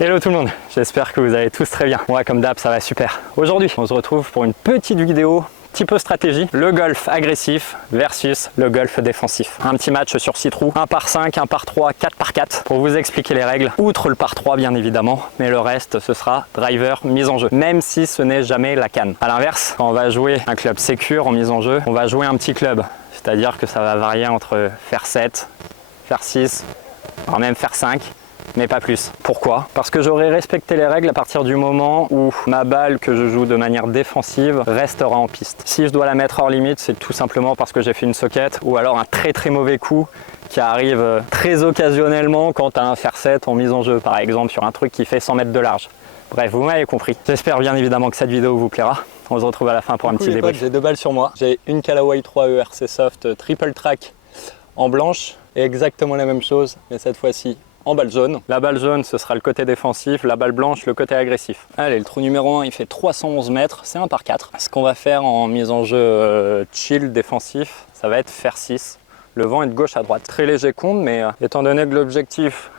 Hello tout le monde, j'espère que vous allez tous très bien. Moi comme d'hab ça va super. Aujourd'hui on se retrouve pour une petite vidéo petit peu stratégie, le golf agressif versus le golf défensif. Un petit match sur 6 trous, 1 par 5, 1 par 3, 4 par 4 pour vous expliquer les règles, outre le par 3 bien évidemment, mais le reste ce sera driver mise en jeu, même si ce n'est jamais la canne. A l'inverse, quand on va jouer un club sécure en mise en jeu, on va jouer un petit club, c'est-à-dire que ça va varier entre faire 7, faire 6, voire même faire 5. Mais pas plus. Pourquoi? Parce que j'aurai respecté les règles à partir du moment où ma balle que je joue de manière défensive restera en piste. Si je dois la mettre hors limite, c'est tout simplement parce que j'ai fait une socket ou alors un très mauvais coup qui arrive très occasionnellement quand tu as un faire 7 en mise en jeu, par exemple sur un truc qui fait 100 mètres de large. Bref, vous m'avez compris. J'espère bien évidemment que cette vidéo vous plaira. On se retrouve à la fin pour un petit débrief. J'ai 2 balles sur moi. J'ai une Callaway 3 ERC Soft triple track en blanche et exactement la même chose, mais cette fois-ci en balle jaune. La balle jaune, ce sera le côté défensif, la balle blanche, le côté agressif. Allez, le trou numéro 1, il fait 311 mètres, c'est 1 par 4. Ce qu'on va faire en mise en jeu chill défensif, ça va être faire 6. Le vent est de gauche à droite. Très léger compte, mais étant donné que l'objectif,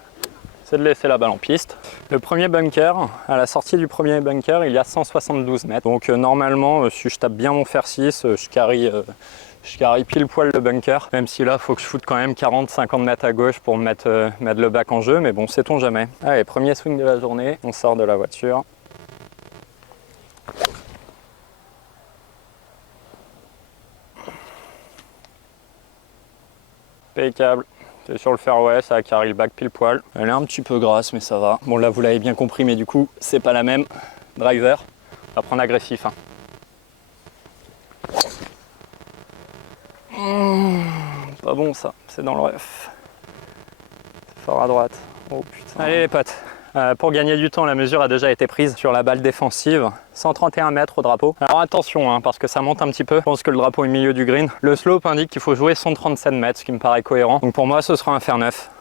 c'est de laisser la balle en piste. Le premier bunker, à la sortie du premier bunker, il y a 172 mètres. Donc normalement, si je tape bien mon fer 6, je carry pile poil le bunker, même si là il faut que je foute quand même 40-50 mètres à gauche pour mettre le bac en jeu, mais bon, sait-on jamais. Allez, premier swing de la journée, on sort de la voiture. Impeccable. C'est sur le fairway, ça a carry le bac pile poil. Elle est un petit peu grasse, mais ça va. Bon là vous l'avez bien compris, mais du coup c'est pas la même. Driver, on va prendre agressif. Hein. Pas bon ça, c'est dans le ref. C'est fort à droite. Oh putain. Allez les potes, pour gagner du temps, la mesure a déjà été prise sur la balle défensive. 131 mètres au drapeau. Alors attention, hein, parce que ça monte un petit peu. Je pense que le drapeau est au milieu du green. Le slope indique qu'il faut jouer 137 mètres, ce qui me paraît cohérent. Donc pour moi, ce sera un fer 9.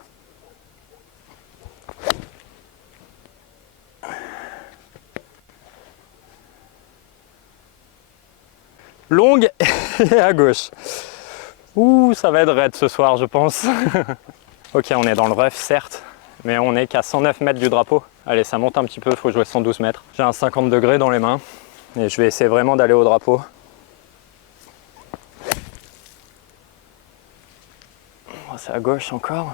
Longue et à gauche. Ouh, ça va être raide ce soir, je pense. Ok, on est dans le rough, certes, mais on est qu'à 109 mètres du drapeau. Allez, ça monte un petit peu, il faut jouer 112 mètres. J'ai un 50 degrés dans les mains et je vais essayer vraiment d'aller au drapeau. Oh, c'est à gauche encore.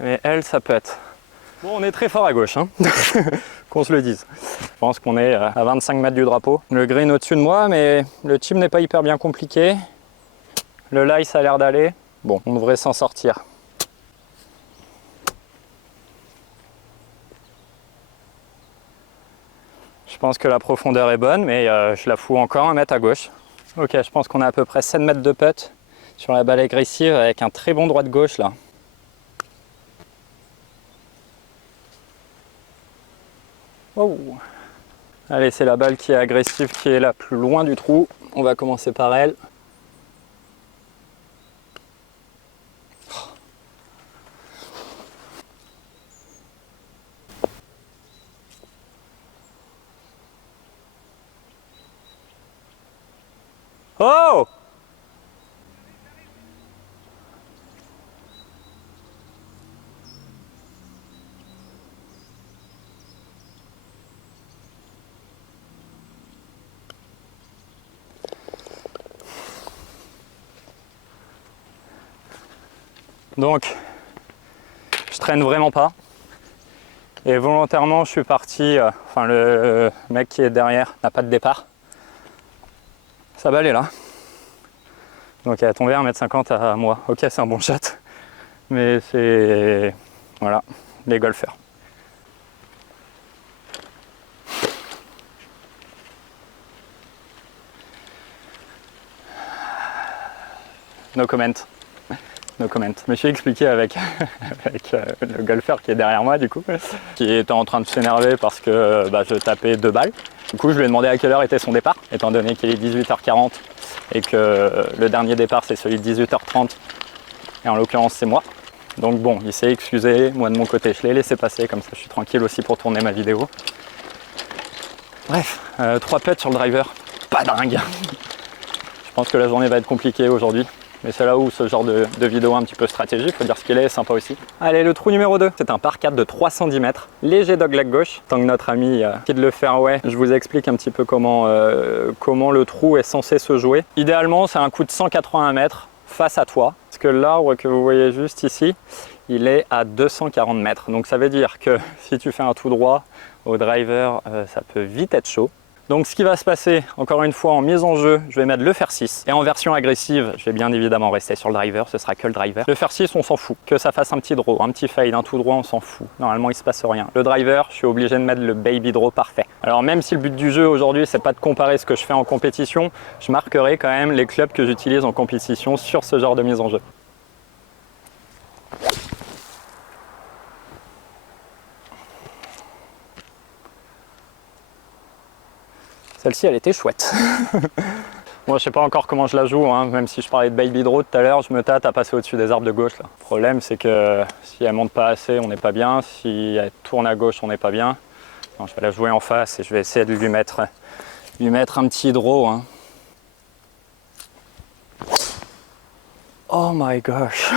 Mais elle, ça peut être. Bon, on est très fort à gauche, hein. Qu'on se le dise. Je pense qu'on est à 25 mètres du drapeau. Le green au-dessus de moi, mais le chip n'est pas hyper bien compliqué. Le lie, ça a l'air d'aller. Bon, on devrait s'en sortir. Je pense que la profondeur est bonne, mais je la fous encore 1 mètre à gauche. Ok, je pense qu'on a à peu près 7 mètres de putt sur la balle agressive avec un très bon droit de gauche là. Oh. Allez, c'est la balle qui est agressive, qui est la plus loin du trou. On va commencer par elle. Oh! Donc, je traîne vraiment pas. Et volontairement, je suis parti, enfin le mec qui est derrière n'a pas de départ. Sa balle est là. Donc elle a tombé 1m50 à moi. Ok, c'est un bon shot. Mais c'est... Voilà, les golfeurs. No comment. No comment. Je me suis expliqué avec le golfeur qui est derrière moi du coup, qui était en train de s'énerver parce que je tapais 2 balles. Du coup, je lui ai demandé à quelle heure était son départ, étant donné qu'il est 18h40 et que le dernier départ c'est celui de 18h30 et en l'occurrence c'est moi. Donc bon, il s'est excusé, moi de mon côté je l'ai laissé passer, comme ça je suis tranquille aussi pour tourner ma vidéo. Bref, 3 putts sur le driver, pas dingue. Je pense que la journée va être compliquée aujourd'hui. Mais c'est là où ce genre de vidéo un petit peu stratégique, faut dire ce qu'il est sympa aussi. Allez, le trou numéro 2, c'est un par 4 de 310 mètres, léger dogleg gauche. Tant que notre ami quitte le fairway, je vous explique un petit peu comment le trou est censé se jouer. Idéalement, c'est un coup de 181 mètres face à toi, parce que l'arbre que vous voyez juste ici, il est à 240 mètres. Donc ça veut dire que si tu fais un tout droit au driver, ça peut vite être chaud. Donc ce qui va se passer, encore une fois en mise en jeu, je vais mettre le fer 6. Et en version agressive, je vais bien évidemment rester sur le driver, ce sera que le driver. Le fer 6, on s'en fout. Que ça fasse un petit draw, un petit fade, un tout droit, on s'en fout. Normalement, il se passe rien. Le driver, je suis obligé de mettre le baby draw parfait. Alors même si le but du jeu aujourd'hui, c'est pas de comparer ce que je fais en compétition, je marquerai quand même les clubs que j'utilise en compétition sur ce genre de mise en jeu. Celle-ci, elle était chouette. Moi, je sais pas encore comment je la joue, hein. Même si je parlais de baby draw tout à l'heure, je me tâte à passer au-dessus des arbres de gauche. Là. Le problème, c'est que si elle monte pas assez, on n'est pas bien. Si elle tourne à gauche, on n'est pas bien. Non, je vais la jouer en face et je vais essayer de lui mettre un petit draw. Hein. Oh my gosh.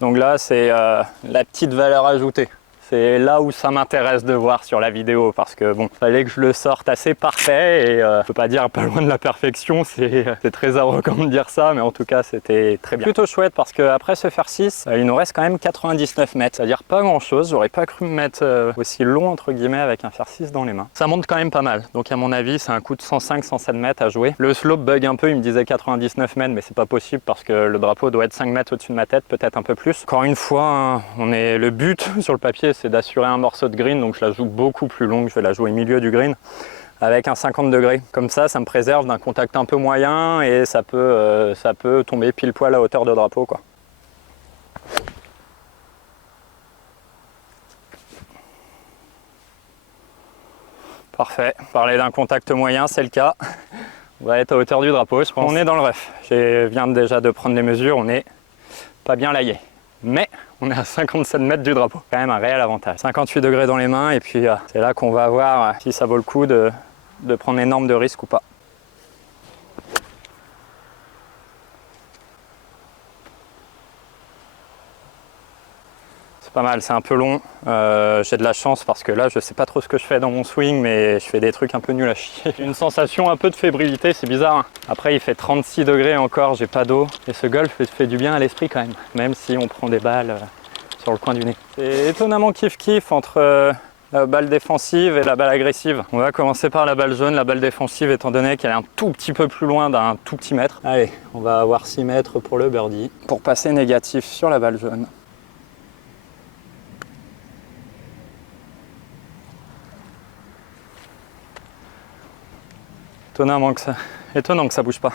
Donc là, c'est la petite valeur ajoutée. C'est là où ça m'intéresse de voir sur la vidéo parce que bon, fallait que je le sorte assez parfait et je peux pas dire pas loin de la perfection, c'est très arrogant de dire ça, mais en tout cas c'était très bien. Plutôt chouette parce qu'après ce fer 6, il nous reste quand même 99 mètres, c'est-à-dire pas grand chose, j'aurais pas cru me mettre aussi long entre guillemets avec un fer 6 dans les mains. Ça monte quand même pas mal, donc à mon avis c'est un coup de 105-107 mètres à jouer. Le slope bug un peu, il me disait 99 mètres, mais c'est pas possible parce que le drapeau doit être 5 mètres au-dessus de ma tête, peut-être un peu plus. Encore une fois, hein, le but sur le papier, c'est d'assurer un morceau de green, donc je la joue beaucoup plus longue, je vais la jouer milieu du green avec un 50 degrés. Comme ça me préserve d'un contact un peu moyen et ça peut tomber pile poil à hauteur de drapeau, quoi. Parfait, parler d'un contact moyen, c'est le cas. On va être à hauteur du drapeau, je pense. On est dans le rough. Je viens déjà de prendre les mesures, on n'est pas bien laillé. Mais on est à 57 mètres du drapeau, quand même un réel avantage. 58 degrés dans les mains et puis c'est là qu'on va voir si ça vaut le coup de prendre énorme de risques ou pas. C'est pas mal, c'est un peu long. J'ai de la chance parce que là je sais pas trop ce que je fais dans mon swing, mais je fais des trucs un peu nuls à chier. J'ai une sensation un peu de fébrilité, c'est bizarre. Hein. Après il fait 36 degrés encore, j'ai pas d'eau. Et ce golf fait du bien à l'esprit quand même si on prend des balles sur le coin du nez. C'est étonnamment kiff-kiff entre la balle défensive et la balle agressive. On va commencer par la balle jaune, la balle défensive étant donné qu'elle est un tout petit peu plus loin d'un tout petit mètre. Allez, on va avoir 6 mètres pour le birdie. Pour passer négatif sur la balle jaune. Étonnant que ça bouge pas.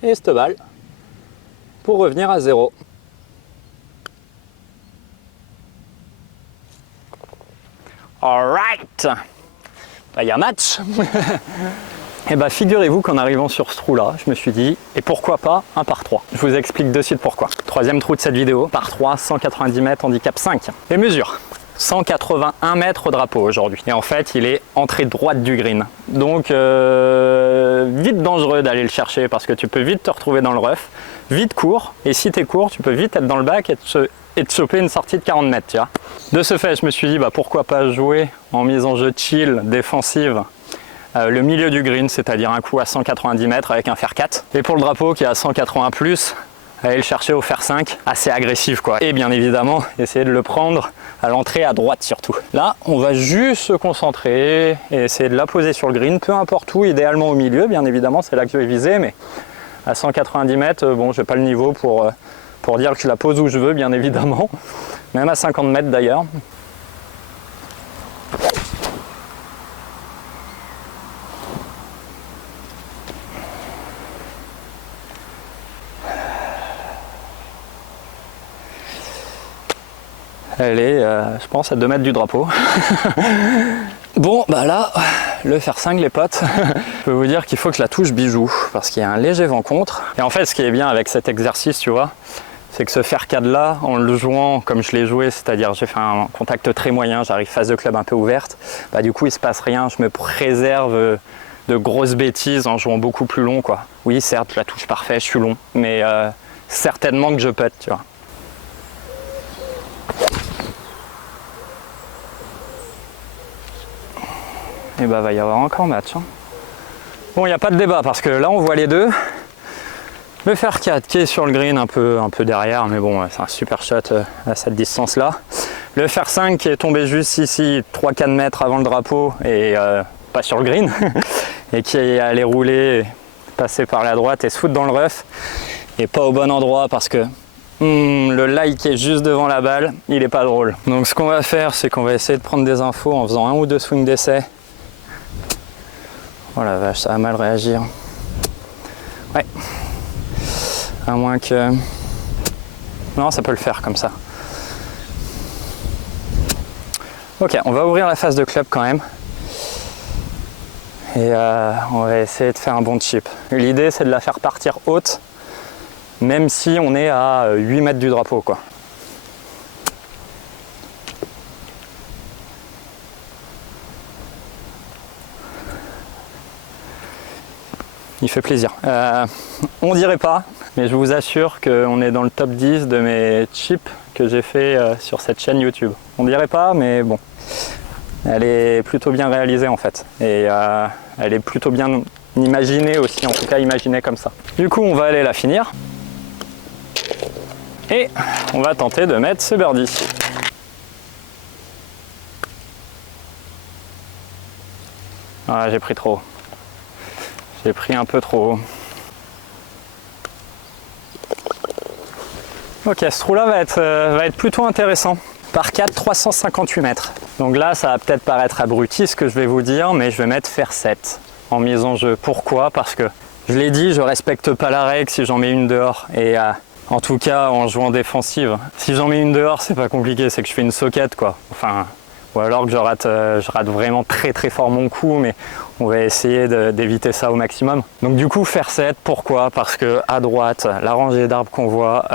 Et cette balle pour revenir à 0. Alright, il y a match. Et bah figurez-vous qu'en arrivant sur ce trou là, je me suis dit, et pourquoi pas un par 3. Je vous explique de suite pourquoi. Troisième trou de cette vidéo, par 3, 190 mètres, handicap 5. Les mesures. 181 mètres au drapeau aujourd'hui. Et en fait, il est entrée droite du green. Donc, vite dangereux d'aller le chercher parce que tu peux vite te retrouver dans le rough. Vite court. Et si tu es court, tu peux vite être dans le bac et te choper une sortie de 40 mètres. Tu vois. De ce fait, je me suis dit, bah, pourquoi pas jouer en mise en jeu chill, défensive, le milieu du green, c'est-à-dire un coup à 190 mètres avec un fer 4. Et pour le drapeau qui est à 180 plus, aller le chercher au fer 5, assez agressif quoi. Et bien évidemment, essayer de le prendre à l'entrée à droite surtout. Là, on va juste se concentrer et essayer de la poser sur le green, peu importe où, idéalement au milieu, bien évidemment, c'est là que je vais viser, mais à 190 mètres, bon, j'ai pas le niveau pour dire que je la pose où je veux, bien évidemment, même à 50 mètres d'ailleurs. Elle est, je pense, à 2 mètres du drapeau. Bon, bah là, le fer 5, les potes, je peux vous dire qu'il faut que je la touche bijou, parce qu'il y a un léger vent contre. Et en fait, ce qui est bien avec cet exercice, tu vois, c'est que ce fer 4 là, en le jouant comme je l'ai joué, c'est-à-dire j'ai fait un contact très moyen, j'arrive face de club un peu ouverte, bah du coup il se passe rien, je me préserve de grosses bêtises en jouant beaucoup plus long quoi. Oui certes, la touche parfaite, je suis long, mais certainement que je putt, tu vois. Et bah va y avoir encore match. Hein. Bon, il n'y a pas de débat parce que là on voit les deux. Le fer 4 qui est sur le green un peu derrière, mais bon, c'est un super shot à cette distance-là. Le fer 5 qui est tombé juste ici, 3-4 mètres avant le drapeau et pas sur le green, et qui est allé rouler, passer par la droite et se foutre dans le rough, et pas au bon endroit parce que le lie qui est juste devant la balle, il est pas drôle. Donc ce qu'on va faire, c'est qu'on va essayer de prendre des infos en faisant un ou deux swings d'essai. Oh la vache, ça va mal réagir. Ouais. À moins que... Non, ça peut le faire comme ça. Ok, on va ouvrir la face de club quand même. Et on va essayer de faire un bon chip. L'idée, c'est de la faire partir haute, même si on est à 8 mètres du drapeau, quoi. Il fait plaisir. On dirait pas, mais je vous assure qu'on est dans le top 10 de mes chips que j'ai fait sur cette chaîne YouTube. On dirait pas, mais bon, elle est plutôt bien réalisée en fait. Et elle est plutôt bien imaginée aussi, en tout cas imaginée comme ça. Du coup, on va aller la finir. Et on va tenter de mettre ce birdie. Ah, j'ai pris trop. J'ai pris un peu trop haut. Ok, ce trou là va être plutôt intéressant. Par 4, 358 mètres. Donc là, ça va peut-être paraître abruti ce que je vais vous dire, mais je vais mettre fer 7 en mise en jeu. Pourquoi? Parce que, je l'ai dit, je respecte pas la règle si j'en mets une dehors. Et en tout cas, en jouant défensive. Si j'en mets une dehors, c'est pas compliqué, c'est que je fais une socket, quoi. Enfin, ou alors que je rate vraiment très très fort mon coup, mais on va essayer d'éviter ça au maximum. Donc du coup, fer 7, pourquoi? Parce que à droite, la rangée d'arbres qu'on voit,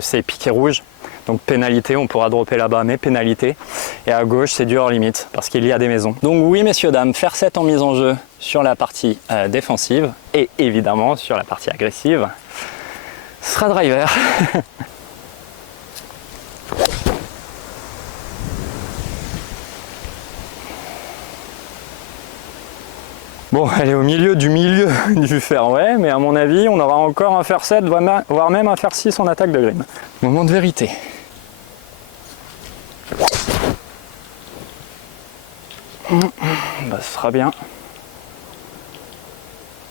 c'est piqué rouge. Donc pénalité, on pourra dropper là-bas, mais pénalité. Et à gauche, c'est du hors limite, parce qu'il y a des maisons. Donc oui, messieurs, dames, fer 7 en mise en jeu sur la partie défensive, et évidemment sur la partie agressive, sera driver. Bon, elle est au milieu du fairway, mais à mon avis, on aura encore un fer 7, voire même un fer 6 en attaque de green. Moment de vérité. Bah, ce sera bien.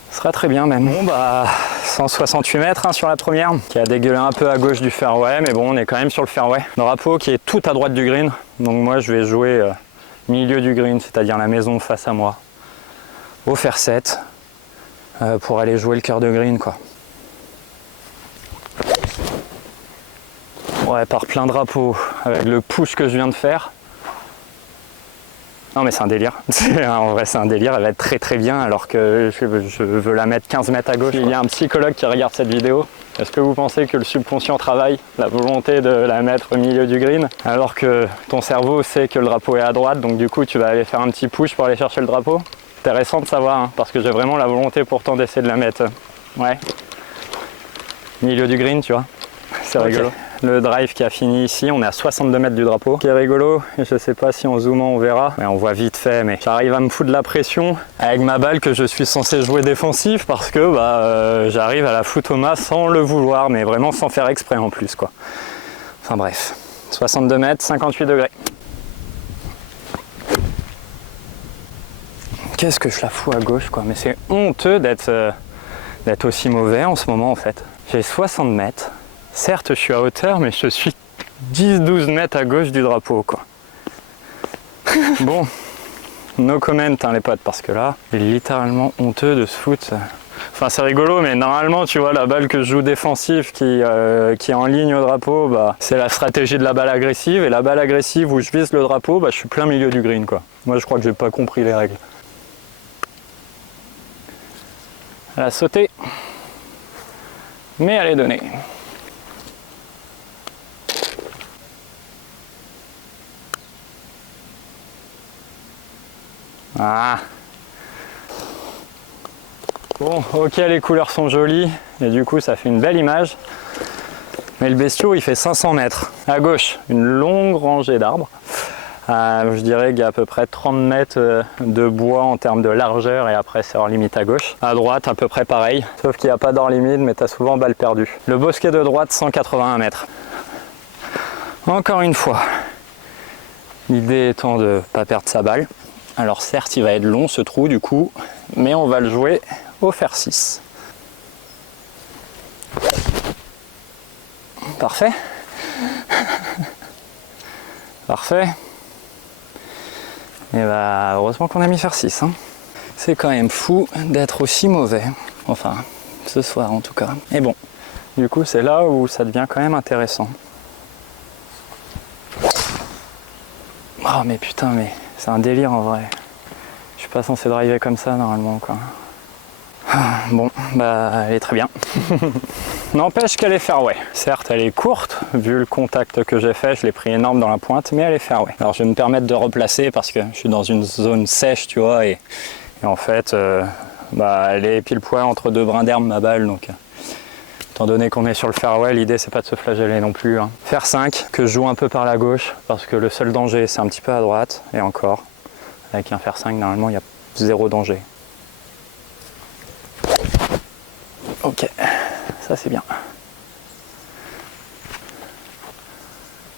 Ce sera très bien même. Bon bah, 168 mètres hein, sur la première, qui a dégueulé un peu à gauche du fairway, mais bon, on est quand même sur le fairway. Le drapeau qui est tout à droite du green, donc moi je vais jouer milieu du green, c'est-à-dire la maison face à moi. Au fer 7 pour aller jouer le cœur de green quoi. Ouais, par plein drapeau avec le push que je viens de faire. Non mais c'est un délire, en vrai c'est un délire, elle va être très très bien alors que je veux la mettre 15 mètres à gauche. Il y a un psychologue qui regarde cette vidéo. Est-ce que vous pensez que le subconscient travaille la volonté de la mettre au milieu du green alors que ton cerveau sait que le drapeau est à droite, donc du coup tu vas aller faire un petit push pour aller chercher le drapeau? Intéressant de savoir, hein, parce que j'ai vraiment la volonté pourtant d'essayer de la mettre, ouais, milieu du green, tu vois, c'est rigolo. Le drive qui a fini ici, on est à 62 mètres du drapeau, qui est rigolo, et je sais pas si en zoomant on verra, mais on voit vite fait, mais j'arrive à me foutre de la pression avec ma balle que je suis censé jouer défensif, parce que bah, j'arrive à la foutre au mât sans le vouloir, mais vraiment sans faire exprès en plus, quoi. Enfin bref, 62 mètres, 58 degrés. Qu'est-ce que je la fous à gauche quoi, mais c'est honteux d'être aussi mauvais en ce moment en fait. J'ai 60 mètres, certes je suis à hauteur mais je suis 10-12 mètres à gauche du drapeau quoi. Bon, no comment hein, les potes, parce que là, c'est littéralement honteux de se foutre. Enfin c'est rigolo mais normalement tu vois la balle que je joue défensif qui est en ligne au drapeau, bah, c'est la stratégie de la balle agressive, et la balle agressive où je vise le drapeau, bah, je suis plein milieu du green quoi. Moi je crois que j'ai pas compris les règles. Elle a sauté, mais elle est donnée. Ah. Bon, ok, les couleurs sont jolies et du coup ça fait une belle image. Mais le bestiau il fait 500 mètres. À gauche, une longue rangée d'arbres. Je dirais qu'il y a à peu près 30 mètres de bois en termes de largeur et après c'est hors limite à gauche. À droite, à peu près pareil, sauf qu'il n'y a pas d'hors limite mais tu as souvent balle perdue. Le bosquet de droite, 181 mètres. Encore une fois, l'idée étant de ne pas perdre sa balle. Alors certes, il va être long ce trou du coup, mais on va le jouer au fer 6. Parfait. Parfait. Et bah heureusement qu'on a mis fer 6. Hein. C'est quand même fou d'être aussi mauvais. Enfin, ce soir en tout cas. Et bon, du coup c'est là où ça devient quand même intéressant. Oh mais putain, mais c'est un délire en vrai. Je suis pas censé driver comme ça normalement quoi. Bon, bah elle est très bien. N'empêche qu'elle est fairway. Certes, elle est courte, vu le contact que j'ai fait, je l'ai pris énorme dans la pointe, mais elle est fairway. Alors je vais me permettre de replacer parce que je suis dans une zone sèche, tu vois, et en fait, elle est pile poil entre deux brins d'herbe ma balle, donc étant donné qu'on est sur le fairway, l'idée c'est pas de se flageller non plus. Hein. Fer 5, que je joue un peu par la gauche, parce que le seul danger c'est un petit peu à droite, et encore, avec un fer 5, normalement il y a zéro danger. Ok, ça c'est bien.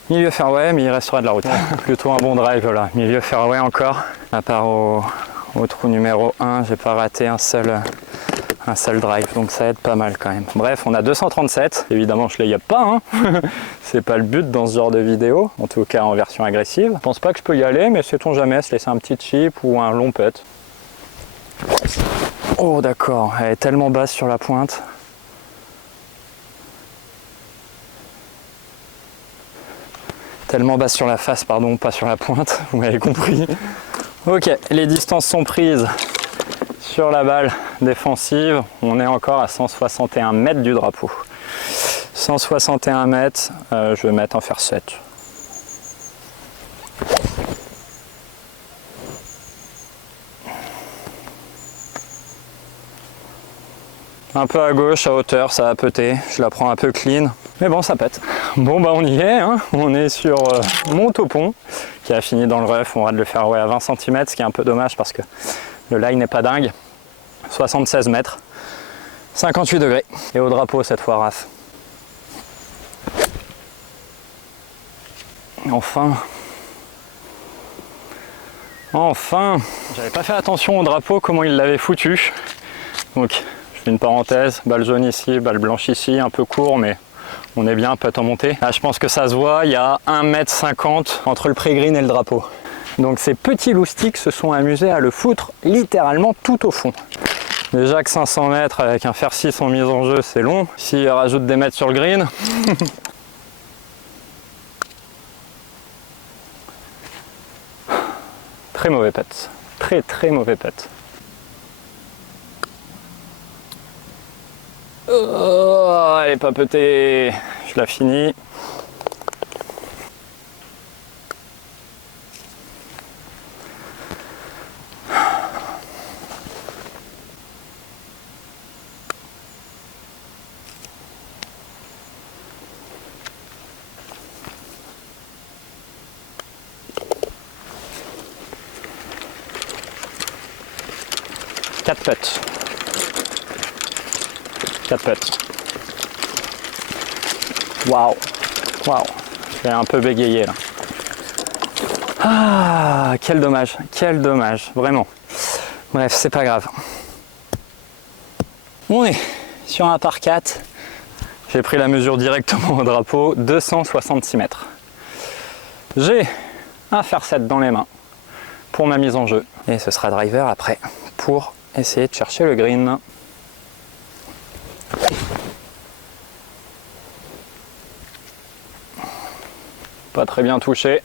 Milieu fairway, mais il restera de la route. Plutôt un bon drive là. Milieu fairway encore. À part au trou numéro 1, j'ai pas raté un seul drive, donc ça aide pas mal quand même. Bref, on a 237. Évidemment, je l'ai pas. Hein. C'est pas le but dans ce genre de vidéo, en tout cas en version agressive. Je pense pas que je peux y aller, mais sait-on jamais, se laisser un petit chip ou un long putt. Oh d'accord, elle est tellement basse sur la pointe. Tellement basse sur la face, pardon, pas sur la pointe, vous m'avez compris. Ok, les distances sont prises sur la balle défensive. On est encore à 161 mètres du drapeau. 161 mètres, je vais mettre en fer 7. Un peu à gauche, à hauteur, ça va péter. Je la prends un peu clean. Mais bon, ça pète. Bon, bah on y est. Hein. On est sur mon topon qui a fini dans le rough. On rate le fairway à 20 cm, ce qui est un peu dommage parce que le lie n'est pas dingue. 76 mètres. 58 degrés. Et au drapeau cette fois, Raph. Enfin. Enfin. J'avais pas fait attention au drapeau, comment il l'avait foutu. Donc, une parenthèse, balle jaune ici, balle blanche ici, un peu court, mais on est bien, putt en montée. Là, je pense que ça se voit, il y a 1,50 m entre le pré-green et le drapeau. Donc ces petits loustiques se sont amusés à le foutre littéralement tout au fond. Déjà que 500 mètres avec un fer 6 en mise en jeu, c'est long. S'il rajoute des mètres sur le green... Très mauvais putt. Très mauvais putt. Oh, elle est pas petée, je la finis. Quatre putts. 4 putts. Waouh, waouh, je vais un peu bégayer là. Ah, quel dommage, vraiment. Bref, c'est pas grave. On est sur un par 4. J'ai pris la mesure directement au drapeau, 266 mètres. J'ai un fer 7 dans les mains pour ma mise en jeu. Et ce sera driver après pour essayer de chercher le green. Pas très bien touché,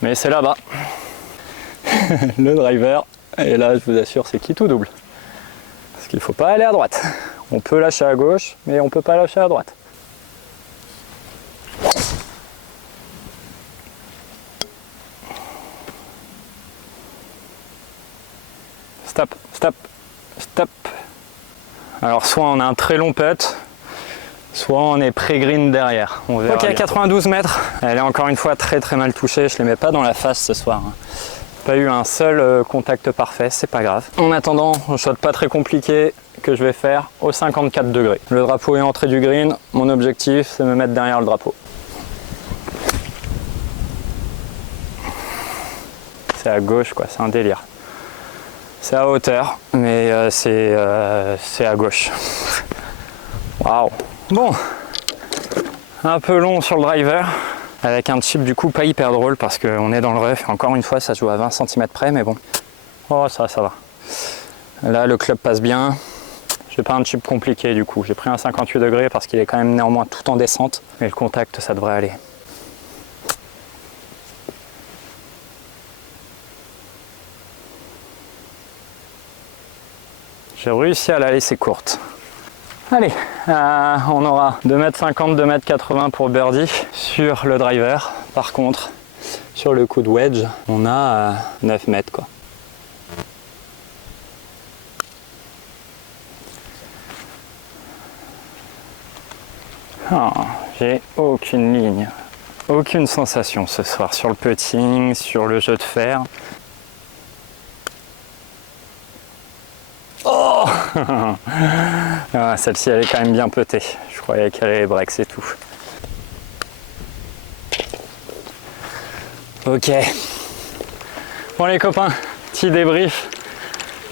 mais c'est là-bas. Le driver, et là je vous assure c'est qui tout double. Parce qu'il ne faut pas aller à droite. On peut lâcher à gauche, mais on ne peut pas lâcher à droite. stop, stop, stop. Alors soit on a un très long putt, soit on est pré-green derrière. On verra. Ok, 92 mètres. Elle est encore une fois très très mal touchée. Je ne les mets pas dans la face ce soir. Pas eu un seul contact parfait, c'est pas grave. En attendant, un shot pas très compliqué que je vais faire au 54 degrés. Le drapeau est entré du green. Mon objectif, c'est de me mettre derrière le drapeau. C'est à gauche, quoi. C'est un délire. C'est à hauteur, mais c'est à gauche. Waouh. Bon, un peu long sur le driver, avec un chip du coup pas hyper drôle parce qu'on est dans le rough. Encore une fois, ça joue à 20 cm près, mais bon. Oh, ça va. Là, le club passe bien. J'ai pas un chip compliqué du coup. J'ai pris un 58 degrés parce qu'il est quand même néanmoins tout en descente, mais le contact, ça devrait aller. J'ai réussi à la laisser courte. Allez, on aura 2,50 m, 2,80 m pour birdie sur le driver. Par contre, sur le coup de wedge, on a 9 mètres quoi. Oh, j'ai aucune ligne, aucune sensation ce soir sur le putting, sur le jeu de fer. Oh ah, celle-ci elle est quand même bien petée. Je croyais qu'elle allait break, c'est tout. Ok. Bon les copains, petit débrief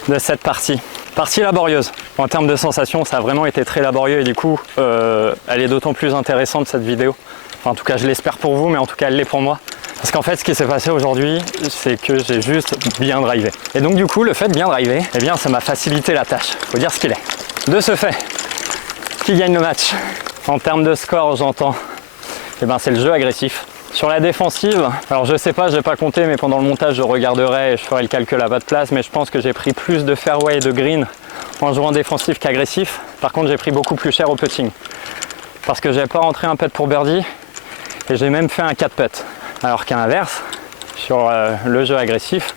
de cette partie. Partie laborieuse. En termes de sensations, ça a vraiment été très laborieux et du coup, elle est d'autant plus intéressante cette vidéo. Enfin, en tout cas, je l'espère pour vous, mais en tout cas, elle l'est pour moi. Parce qu'en fait, ce qui s'est passé aujourd'hui, c'est que j'ai juste bien drivé. Et donc du coup, le fait de bien driver, eh bien, ça m'a facilité la tâche. Faut dire ce qu'il est. De ce fait, qui gagne le match? En termes de score, j'entends. Eh ben, c'est le jeu agressif. Sur la défensive, alors je sais pas, j'ai pas compté, mais pendant le montage, je regarderai et je ferai le calcul à votre place. Mais je pense que j'ai pris plus de fairway et de green en jouant défensif qu'agressif. Par contre, j'ai pris beaucoup plus cher au putting. Parce que j'avais pas rentré un putt pour birdie et j'ai même fait un 4 putt. Alors qu'à l'inverse, sur le jeu agressif,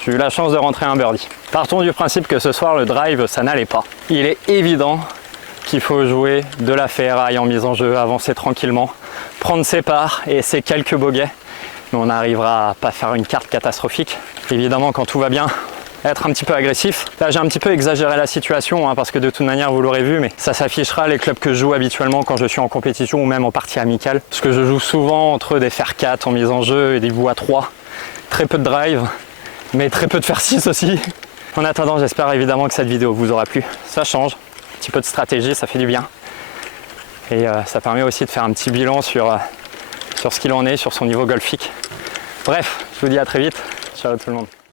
j'ai eu la chance de rentrer un birdie. Partons du principe que ce soir, le drive, ça n'allait pas. Il est évident qu'il faut jouer de la ferraille en mise en jeu, avancer tranquillement, prendre ses parts et ses quelques bogeys. Mais on n'arrivera à pas faire une carte catastrophique. Évidemment, quand tout va bien, être un petit peu agressif. Là, j'ai un petit peu exagéré la situation, parce que de toute manière, vous l'aurez vu, mais ça s'affichera les clubs que je joue habituellement quand je suis en compétition ou même en partie amicale. Parce que je joue souvent entre des fer 4 en mise en jeu et des bouts à 3. Très peu de drive, mais très peu de fer 6 aussi. En attendant, j'espère évidemment que cette vidéo vous aura plu. Ça change, un petit peu de stratégie, ça fait du bien. Et ça permet aussi de faire un petit bilan sur ce qu'il en est, sur son niveau golfique. Bref, je vous dis à très vite. Ciao tout le monde.